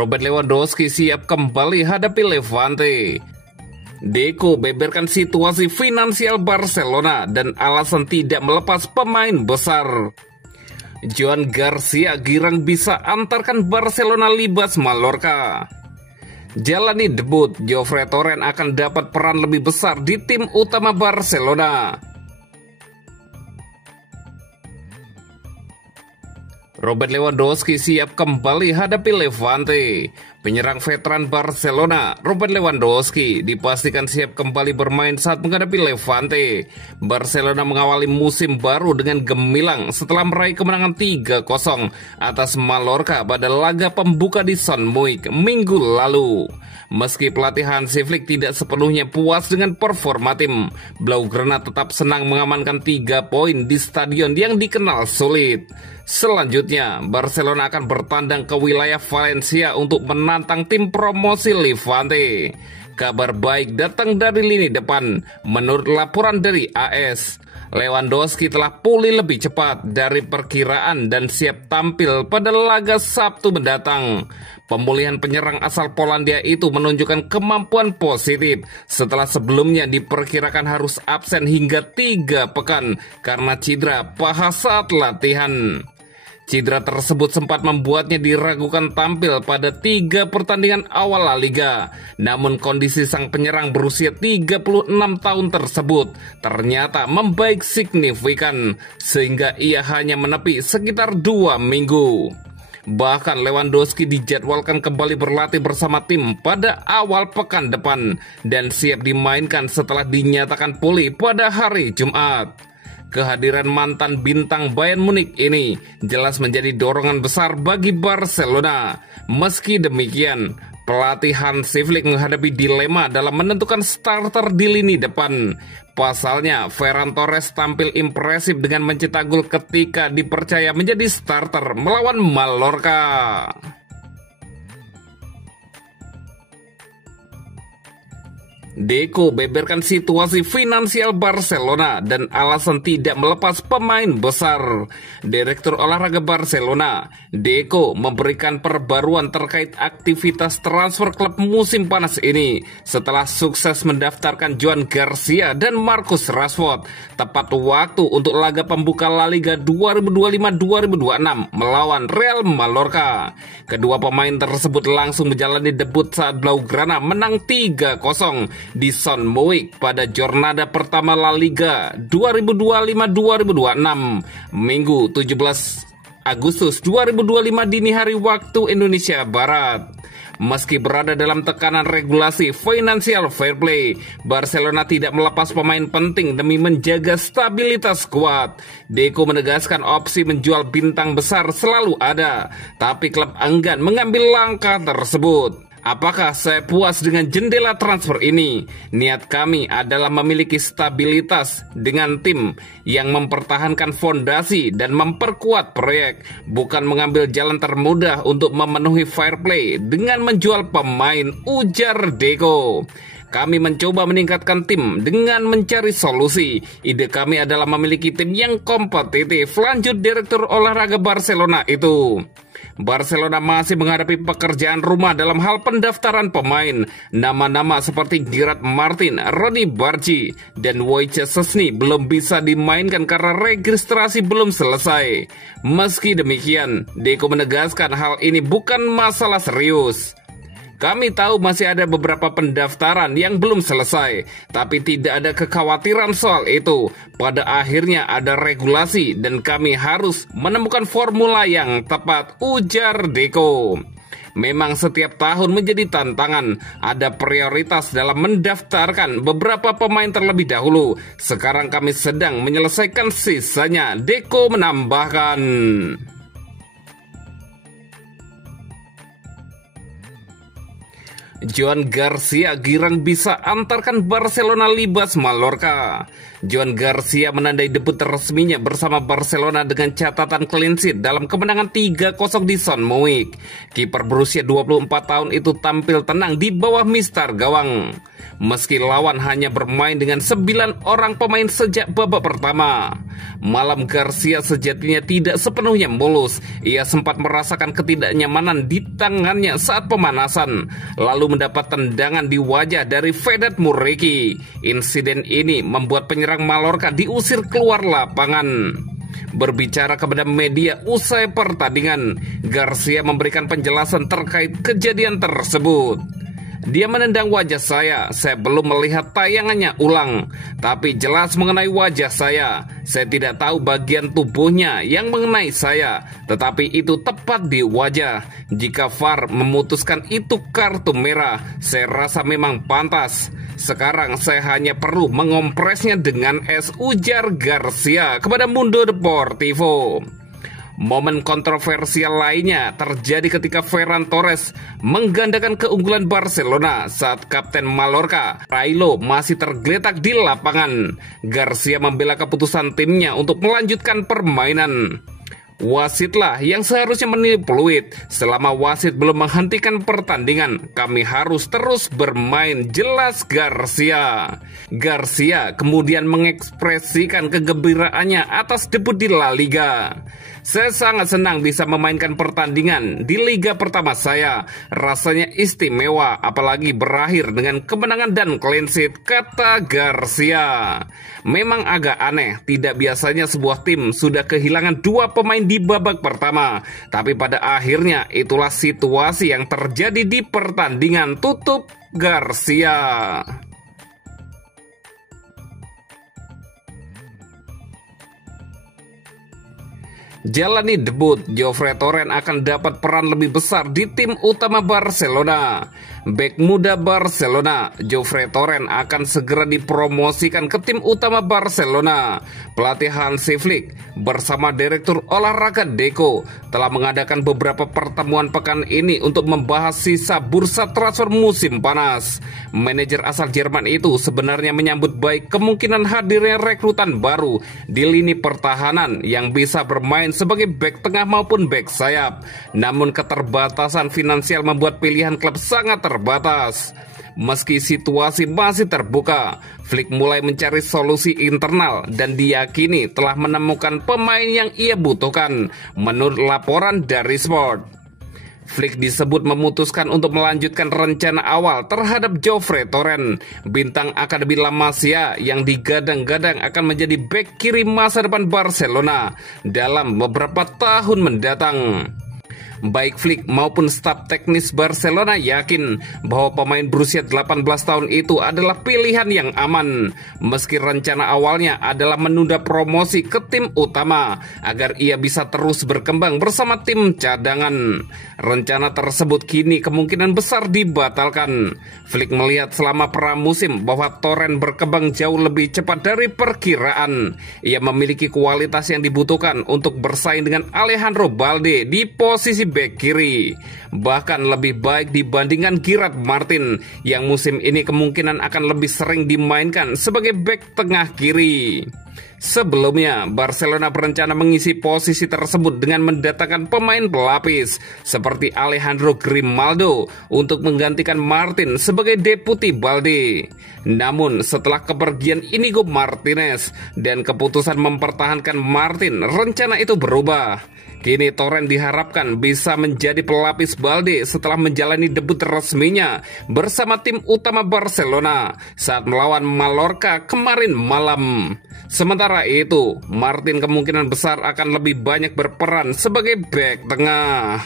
Robert Lewandowski siap kembali hadapi Levante. Deco beberkan situasi finansial Barcelona dan alasan tidak melepas pemain besar. Joan Garcia girang bisa antarkan Barcelona libas Mallorca. Jalani debut, Jofre Torrent akan dapat peran lebih besar di tim utama Barcelona. Robert Lewandowski siap kembali hadapi Levante. Penyerang veteran Barcelona, Robert Lewandowski, dipastikan siap kembali bermain saat menghadapi Levante. Barcelona mengawali musim baru dengan gemilang setelah meraih kemenangan 3-0 atas Mallorca pada laga pembuka di Son Moix minggu lalu. Meski pelatih Hansi Flick tidak sepenuhnya puas dengan performa tim, Blaugrana tetap senang mengamankan 3 poin di stadion yang dikenal sulit. Selanjutnya, Barcelona akan bertandang ke wilayah Valencia untuk menantang tim promosi Levante. Kabar baik datang dari lini depan. Menurut laporan dari AS, Lewandowski telah pulih lebih cepat dari perkiraan dan siap tampil pada laga Sabtu mendatang. Pemulihan penyerang asal Polandia itu menunjukkan kemampuan positif setelah sebelumnya diperkirakan harus absen hingga 3 pekan karena cedera paha saat latihan. Cedera tersebut sempat membuatnya diragukan tampil pada 3 pertandingan awal La Liga. Namun kondisi sang penyerang berusia 36 tahun tersebut ternyata membaik signifikan, sehingga ia hanya menepi sekitar 2 minggu. Bahkan Lewandowski dijadwalkan kembali berlatih bersama tim pada awal pekan depan dan siap dimainkan setelah dinyatakan pulih pada hari Jumat. Kehadiran mantan bintang Bayern Munich ini jelas menjadi dorongan besar bagi Barcelona. Meski demikian, pelatih Hansi Flick menghadapi dilema dalam menentukan starter di lini depan. Pasalnya, Ferran Torres tampil impresif dengan mencetak gol ketika dipercaya menjadi starter melawan Mallorca. Deco beberkan situasi finansial Barcelona dan alasan tidak melepas pemain besar. Direktur olahraga Barcelona, Deco, memberikan perbaruan terkait aktivitas transfer klub musim panas ini setelah sukses mendaftarkan Joan Garcia dan Marcus Rashford tepat waktu untuk laga pembuka La Liga 2025-2026 melawan Real Mallorca. Kedua pemain tersebut langsung menjalani debut saat Blaugrana menang 3-0 di Son Moix pada jornada pertama La Liga 2025-2026 Minggu 17 Agustus 2025 dini hari waktu Indonesia Barat. Meski berada dalam tekanan regulasi financial fair play, Barcelona tidak melepas pemain penting demi menjaga stabilitas skuad. Deco menegaskan opsi menjual bintang besar selalu ada, tapi klub enggan mengambil langkah tersebut. Apakah saya puas dengan jendela transfer ini? Niat kami adalah memiliki stabilitas dengan tim yang mempertahankan fondasi dan memperkuat proyek, bukan mengambil jalan termudah untuk memenuhi fair play dengan menjual pemain, ujar Deco. Kami mencoba meningkatkan tim dengan mencari solusi. Ide kami adalah memiliki tim yang kompetitif, lanjut Direktur Olahraga Barcelona itu. Barcelona masih menghadapi pekerjaan rumah dalam hal pendaftaran pemain. Nama-nama seperti Gerard Martin, Ronny Bargi, dan Wojciech Szczesny belum bisa dimainkan karena registrasi belum selesai. Meski demikian, Deco menegaskan hal ini bukan masalah serius. Kami tahu masih ada beberapa pendaftaran yang belum selesai, tapi tidak ada kekhawatiran soal itu. Pada akhirnya ada regulasi dan kami harus menemukan formula yang tepat, ujar Deco. Memang setiap tahun menjadi tantangan, ada prioritas dalam mendaftarkan beberapa pemain terlebih dahulu. Sekarang kami sedang menyelesaikan sisanya, Deco menambahkan. Joan Garcia girang bisa antarkan Barcelona libas Mallorca. Joan Garcia menandai debut resminya bersama Barcelona dengan catatan clean sheet dalam kemenangan 3-0 di Son Moix. Kiper berusia 24 tahun itu tampil tenang di bawah mister gawang. Meski lawan hanya bermain dengan 9 orang pemain sejak babak pertama. Malam Garcia sejatinya tidak sepenuhnya mulus. Ia sempat merasakan ketidaknyamanan di tangannya saat pemanasan, lalu mendapat tendangan di wajah dari Vedat Muriqi. Insiden ini membuat penyerang Mallorca diusir keluar lapangan. Berbicara kepada media usai pertandingan, Garcia memberikan penjelasan terkait kejadian tersebut. Dia menendang wajah saya belum melihat tayangannya ulang, tapi jelas mengenai wajah saya tidak tahu bagian tubuhnya yang mengenai saya, tetapi itu tepat di wajah. Jika VAR memutuskan itu kartu merah, saya rasa memang pantas. Sekarang saya hanya perlu mengompresnya dengan es, ujar Garcia kepada Mundo Deportivo. Momen kontroversial lainnya terjadi ketika Ferran Torres menggandakan keunggulan Barcelona saat kapten Mallorca, Railo, masih tergeletak di lapangan. Garcia membela keputusan timnya untuk melanjutkan permainan. Wasitlah yang seharusnya menilai peluit. Selama wasit belum menghentikan pertandingan, kami harus terus bermain, jelas Garcia. Garcia kemudian mengekspresikan kegembiraannya atas debut di La Liga. Saya sangat senang bisa memainkan pertandingan di liga pertama saya. Rasanya istimewa, apalagi berakhir dengan kemenangan dan clean sheet, kata Garcia. Memang agak aneh, tidak biasanya sebuah tim sudah kehilangan 2 pemain di babak pertama. Tapi pada akhirnya itulah situasi yang terjadi di pertandingan, tutup Garcia. Jalani debut, Jofre Torrent akan dapat peran lebih besar di tim utama Barcelona. Bek muda Barcelona, Jofre Torrent akan segera dipromosikan ke tim utama Barcelona. Pelatih Hansi Flick bersama Direktur Olahraga Deco telah mengadakan beberapa pertemuan pekan ini untuk membahas sisa bursa transfer musim panas. Manajer asal Jerman itu sebenarnya menyambut baik kemungkinan hadirnya rekrutan baru di lini pertahanan yang bisa bermain sebagai bek tengah maupun bek sayap. Namun keterbatasan finansial membuat pilihan klub sangat terbatas. Meski situasi masih terbuka, Flick mulai mencari solusi internal dan diyakini telah menemukan pemain yang ia butuhkan, menurut laporan dari Sport. Flick disebut memutuskan untuk melanjutkan rencana awal terhadap Jofre Torrent, bintang Akademi La Masia yang digadang-gadang akan menjadi bek kiri masa depan Barcelona dalam beberapa tahun mendatang. Baik Flick maupun staf teknis Barcelona yakin bahwa pemain berusia 18 tahun itu adalah pilihan yang aman. Meski rencana awalnya adalah menunda promosi ke tim utama agar ia bisa terus berkembang bersama tim cadangan. Rencana tersebut kini kemungkinan besar dibatalkan. Flick melihat selama pramusim bahwa Torrent berkembang jauh lebih cepat dari perkiraan. Ia memiliki kualitas yang dibutuhkan untuk bersaing dengan Alejandro Balde di posisi bek kiri, bahkan lebih baik dibandingkan Gerard Martin yang musim ini kemungkinan akan lebih sering dimainkan sebagai bek tengah kiri. Sebelumnya, Barcelona berencana mengisi posisi tersebut dengan mendatangkan pemain pelapis seperti Alejandro Grimaldo untuk menggantikan Martin sebagai deputi Balde. Namun, setelah kepergian Inigo Martinez dan keputusan mempertahankan Martin, rencana itu berubah. Kini Torrent diharapkan bisa menjadi pelapis Balde setelah menjalani debut resminya bersama tim utama Barcelona saat melawan Mallorca kemarin malam. Sementara itu, Martin kemungkinan besar akan lebih banyak berperan sebagai bek tengah.